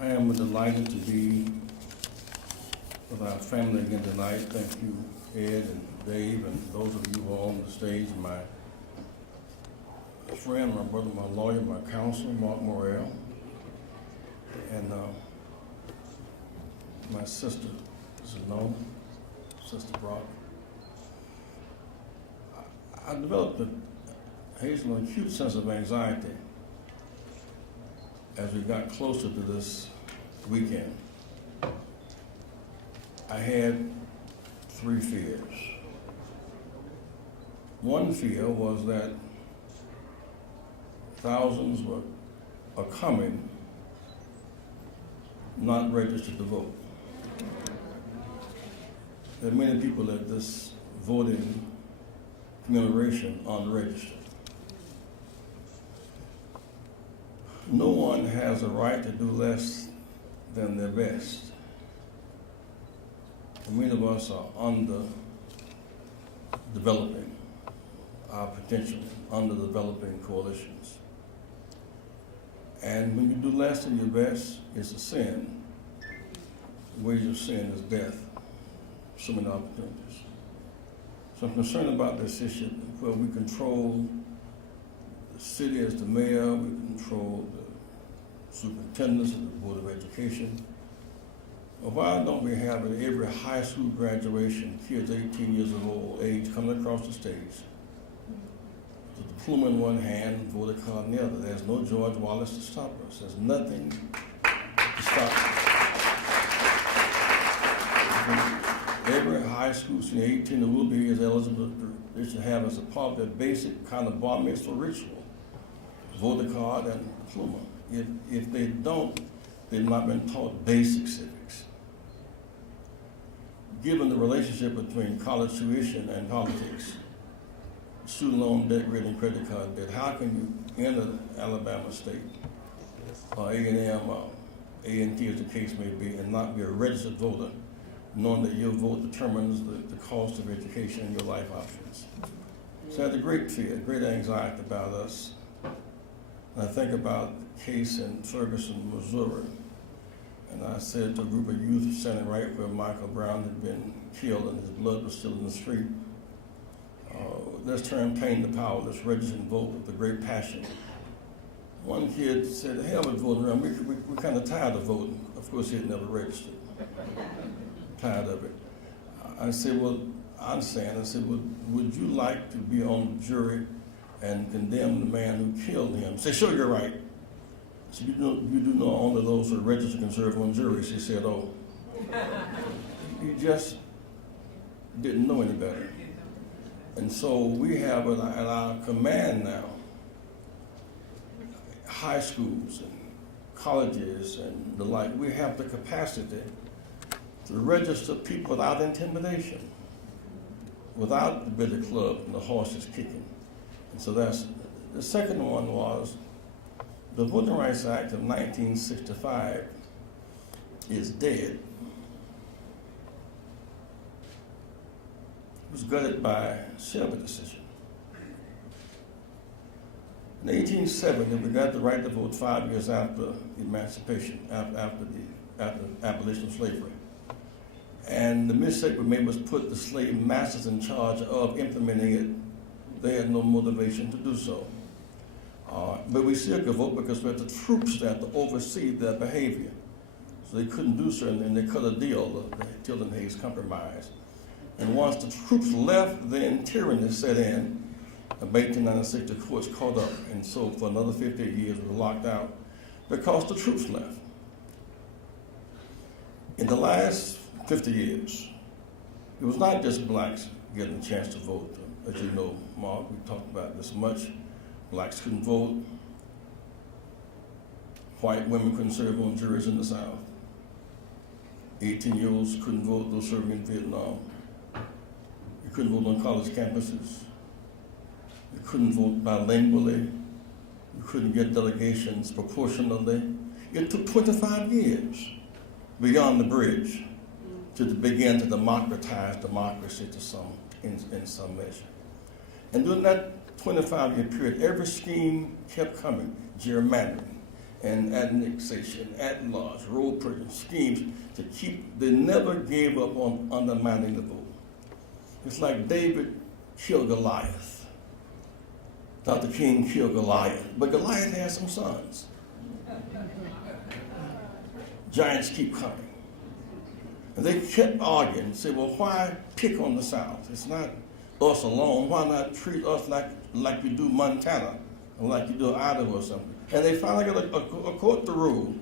I am delighted to be with our family again tonight. Thank you, Ed and Dave, and those of you who are on the stage. My friend, my brother, my lawyer, my counselor, Mark Morrell, and my sister, Zanona, Sister Brock. I developed an acute sense of anxiety as we got closer to this weekend. I had three fears. One fear was that thousands are coming not registered to vote. There are many people at this voting commemoration unregistered. No one has a right to do less than their best. And many of us are developing our potential, developing coalitions. And when you do less than your best, it's a sin. The wage of sin is death. So many opportunities. So I'm concerned about this issue where we control the city as the mayor, we control the superintendents and the Board of Education. Well, why don't we have at every high school graduation, kids 18 years of old age coming across the stage with the diploma in one hand and voter card in the other? There's no George Wallace to stop us. There's nothing to stop us. Every high school senior 18 who will be is eligible, they should have as a part of their basic kind of bar mitzvah ritual, voter card and diploma. If they don't, they've not been taught basic civics. Given the relationship between college tuition and politics, student loan debt, and credit card debt, how can you enter Alabama State or A&M or A&T as the case may be and not be a registered voter, knowing that your vote determines the cost of education and your life options? So I had a great fear, great anxiety about us. And I think about the case in Ferguson, Missouri. And I said to a group of youth standing right where Michael Brown had been killed and his blood was still in the street, let's turn pain to power, let's register and vote with a great passion. One kid said, hell with voting around, we're kind of tired of voting. Of course, he had never registered. Tired of it. I said, well, I understand. I said, well, would you like to be on the jury and condemn the man who killed him? Say, sure, you're right. So you do know only those who are registered conservative on juries. He said, oh. You just didn't know any better. And so we have at our command now high schools and colleges and the like. We have the capacity to register people without intimidation, without the billy club and the horses kicking. And so that's, the second one was the Voting Rights Act of 1965 is dead. It was gutted by Shelby decision. In 1870, we got the right to vote 5 years after emancipation, after the abolition of slavery. And the mistake we made was put the slave masters in charge of implementing it. They had no motivation to do so. But we still could vote because we had the troops there to oversee their behavior. So they couldn't do certain, and they cut a deal, the Tilden-Hayes Compromise. And once the troops left, then tyranny set in. By 1896, the courts caught up, and so for another 58 years we were locked out because the troops left. In the last 50 years, it was not just blacks getting a chance to vote. As you know, Mark, we talked about this much. Blacks couldn't vote. White women couldn't serve on juries in the South. 18-year-olds couldn't vote, those serving in Vietnam. You couldn't vote on college campuses. You couldn't vote bilingually. You couldn't get delegations proportionally. It took 25 years beyond the bridge to begin to democratize democracy in some measure. And during that 25-year period, every scheme kept coming, gerrymandering and annexation, at-large, road purchase schemes to keep, they never gave up on undermining the vote. It's like David killed Goliath. Dr. King killed Goliath, but Goliath had some sons. Giants keep coming. And they kept arguing and said, well, why pick on the South? It's not us alone. Why not treat us like you do Montana or like you do Idaho or something? And they finally got a court to rule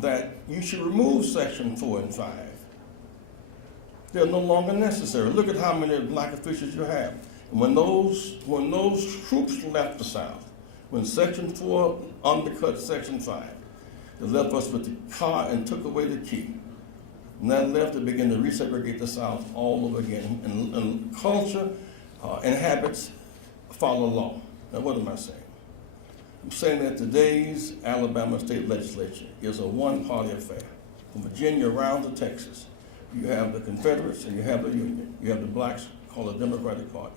that you should remove Section 4 and 5. They're no longer necessary. Look at how many black officials you have. And when those troops left the South, when Section 4 undercut Section 5, they left us with the car and took away the key. And that left to begin to resegregate the South all over again. And culture and habits follow law. Now, what am I saying? I'm saying that today's Alabama state legislature is a one-party affair. From Virginia around to Texas, you have the Confederates and you have the Union. You have the blacks called the Democratic Party.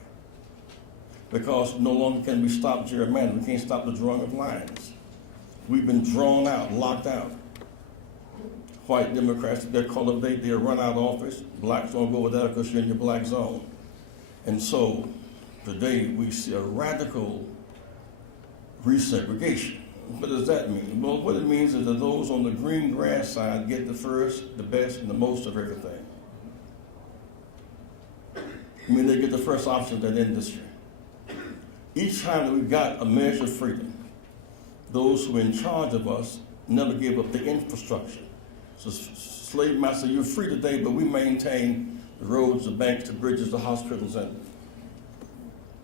Because no longer can we stop gerrymandering. We can't stop the drawing of lines. We've been drawn out, locked out. White Democrats, they'll run out of office. Blacks don't go with that because you're in your black zone. And so today we see a radical resegregation. What does that mean? Well, what it means is that those on the green grass side get the first, the best, and the most of everything. I mean, they get the first option in that industry. Each time that we got a measure of freedom, those who were in charge of us never gave up the infrastructure. So slave master, you're free today, but we maintain the roads, the banks, the bridges, the hospitals, and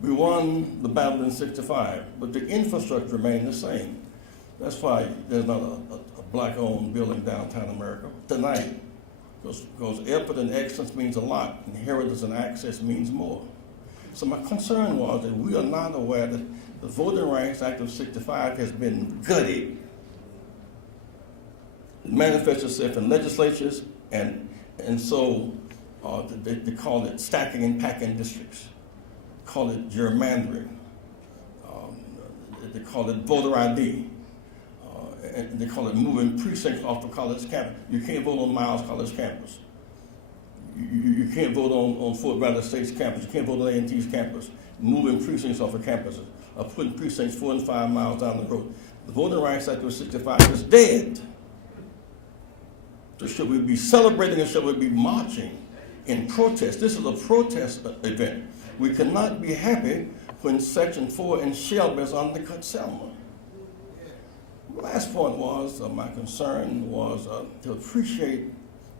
we won the battle in '65, but the infrastructure remained the same. That's why there's not a black-owned building downtown America tonight, because effort and excellence means a lot, inheritance and access means more. So my concern was that we are not aware that the Voting Rights Act of '65 has been gutted. It manifests itself in legislatures, and so they call it stacking and packing districts, call it gerrymandering, they call it voter ID, and they call it moving precincts off the college campus. You can't vote on Miles College campus. You can't vote on Fort Valley State's campus. You can't vote on A&T's campus. Moving precincts off of campuses, putting precincts 4 and 5 miles down the road. The Voting Rights Act of '65 is dead. So should we be celebrating or should we be marching in protest? This is a protest event. We cannot be happy when Section 4 in Shelby has undercut Selma. The last point was, my concern was to appreciate,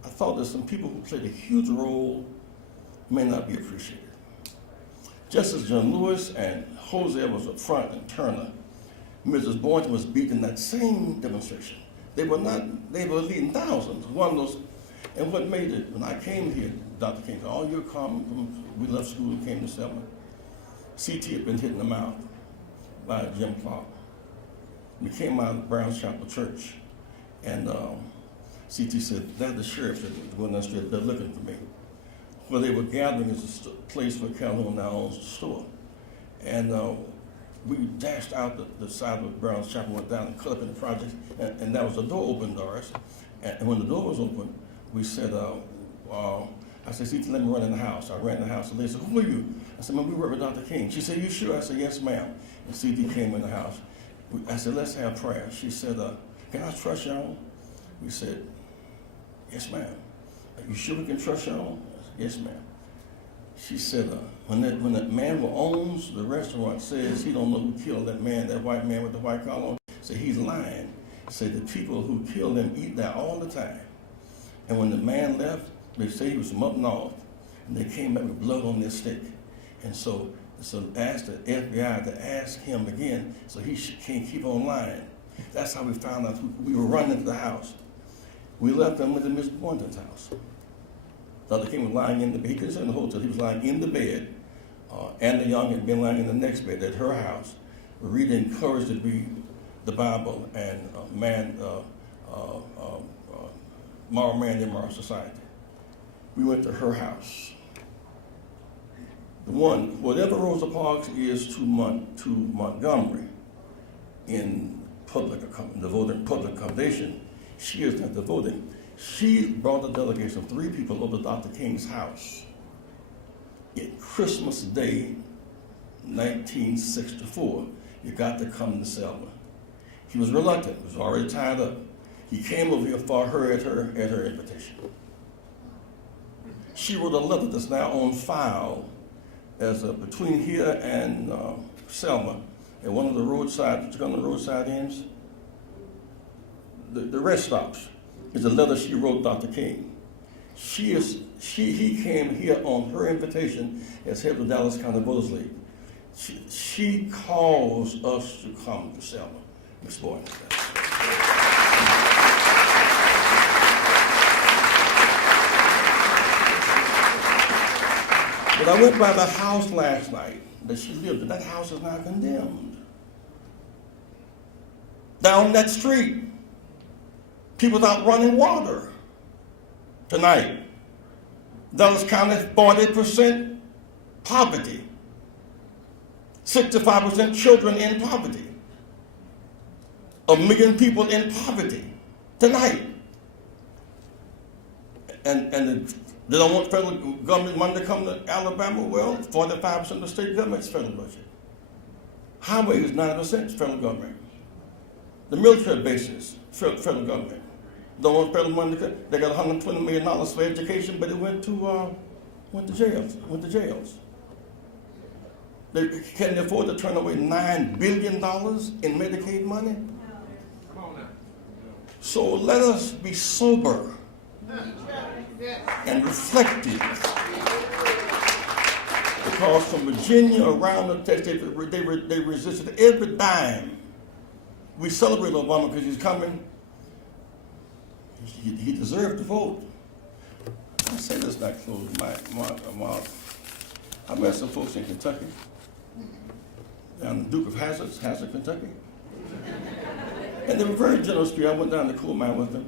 I thought that some people who played a huge role may not be appreciated. Justice John Lewis and Hosea was up front, and Turner. Mrs. Boynton was beat in that same demonstration. They were leading thousands. One of those, and what made it, when I came here, Dr. King, all your comments, we left school and came to Selma. CT had been hit in the mouth by Jim Clark. We came out of Brown's Chapel Church, and CT said, that's the sheriff that went down the street, they're looking for me. Where they were gathering is a place where Calhoun now owns the store. And we dashed out the side of Brown's Chapel, went down and cut up in the project, and that was the door open, Doris. And when the door was open, we said, I said, CT, let me run in the house. I ran in the house, and they said, who are you? I said, man, we work with Dr. King. She said, you sure? I said, yes, ma'am. And CT came in the house. I said, let's have prayer. She said, can I trust y'all? We said, yes, ma'am. Are you sure we can trust y'all? I said, yes, ma'am. She said, when that man who owns the restaurant says he don't know who killed that man, that white man with the white collar on, said he's lying. Said the people who killed him eat there all the time. And when the man left, they say he was from up north, and they came back with blood on their stick. And so asked the FBI to ask him again so he can't keep on lying. That's how we found out we were running into the house. We left and went to Miss Boynton's house. Dr. King was lying in the bed. He couldn't sit in the hotel. He was lying in the bed. And the young had been lying in the next bed at her house, reading Encouraged to Be the Bible and Moral Man in Moral Society. We went to her house. Whatever Rosa Parks is to Montgomery in the voting public accommodation. She is not the voting. She brought a delegation of 3 people over to Dr. King's house at Christmas Day, 1964. You got to come to Selma. He was reluctant. He was already tied up. He came over here for her at her invitation. She wrote a letter that's now on file as between here and Selma, at one of the roadside inns. The rest stops. Is a letter she wrote Dr. King. He came here on her invitation as head of the Dallas County Voters League. She calls us to come to Selma. Ms. Boyd. But I went by the house last night that she lived in. That house is now condemned. Down that street, people out running water tonight. Dallas County, 40% poverty. 65% children in poverty. 1 million people in poverty tonight. And they don't want federal government money to come to Alabama. Well, 45% of the state government's federal budget. Highway is 90% federal government. The military bases, federal government. Don't want federal money to come. They got $120 million for education, but it went to jails. Can they afford to turn away $9 billion in Medicaid money? Come on now. So let us be sober and reflective. Because from Virginia around the Texas, they resisted every dime. We celebrate Obama because he's coming. He deserved to vote. I say this not close my mouth. I met some folks in Kentucky, down the Duke of Hazard, Kentucky. And they were very generous to me. I went down to coal mine with them.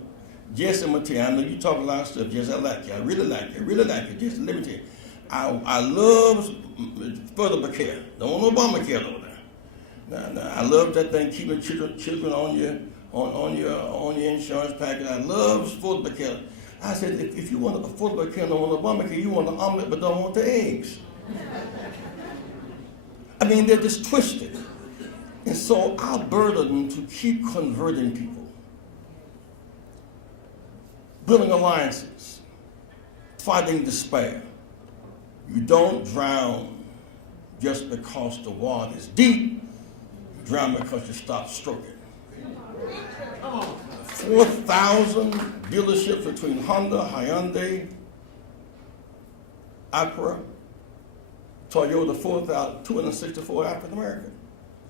Jesse, I'm going to tell you, I know you talk a lot of stuff. Jesse, I like you. I really like you. Jesse, let me tell you. I love further care. Don't want Obamacare over there. Now, I love that thing, keeping children on your insurance package. I love affordable care. I said, if you want affordable care and don't want Obamacare, you want the omelet but don't want the eggs. I mean, they're just twisted. And so our burden to keep converting people, building alliances, fighting despair. You don't drown just because the water is deep. You drown because you stop stroking. 4,000 dealerships between Honda, Hyundai, Acura, Toyota, 4,264 African American.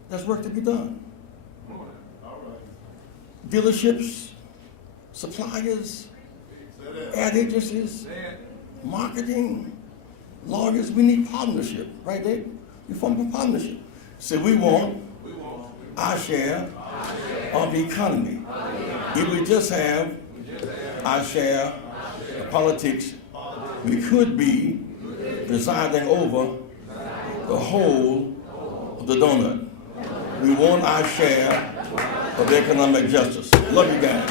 There's work to be done. Dealerships, suppliers, ad agencies, marketing, lawyers, we need partnership, right, Dave? We form a partnership. So we want our share of the economy. If we just have our share of politics, we could be presiding over the whole of the donut. We want our share of economic justice. Love you guys.